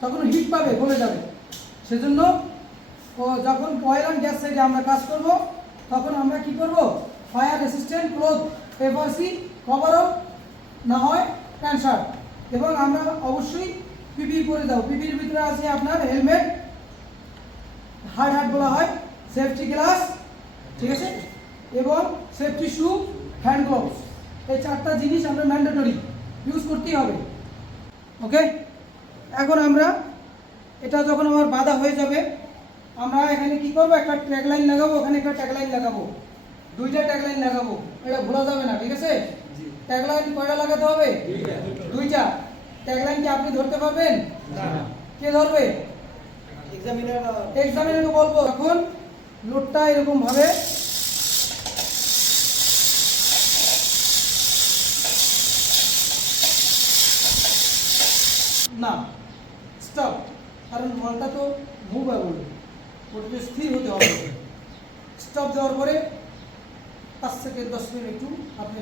তখন হিট পাবে, গলে যাবে। সেজন্য যখন অয়েল অ্যান্ড গ্যাস সাইডে আমরা কাজ করব তখন আমরা কি করব, ফায়ার রেসিস্ট্যান্ট ক্লোথ, পেপারসি, কভারও না হয় প্যান্ট শার্ট, এবং আমরা অবশ্যই পিপি পরে যাও। পিপির ভিতরে আছে আপনার হেলমেট, হার্ড হ্যাট বলা হয়, সেফটি গ্লাস, ঠিক আছে, এবং সেফটি শু, হ্যান্ড গ্লোভস। এই 4টা জিনিস আমরা ম্যান্ডেটরি ইউজ করতেই হবে। ওকে, এখন আমরা এটা যখন আমার বাঁধা হয়ে যাবে, আমরা এখানে কি করব, একটা ট্যাগলাইন লাগাবো, ওখানে একটা ট্যাগলাইন লাগাবো, 2টা ট্যাগলাইন লাগাবো, এটা ভোলা যাবে না, ঠিক আছে? ট্যাগলাইন কয়টা লাগাতে হবে? 2টা। ট্যাগলাইন কি আপনি ধরতে পারবেন? না। কে ধরবে? এক্সামিনারকে বলবো। এখন লোডটা এরকম ভাবে না, স্টপ, কারণ বলটা তো মুভেবল, ওটাকে স্থির হতে হবে। স্টপ দেওয়ার পরে 5 সেকেন্ড 10 মিনিট একটু আপনি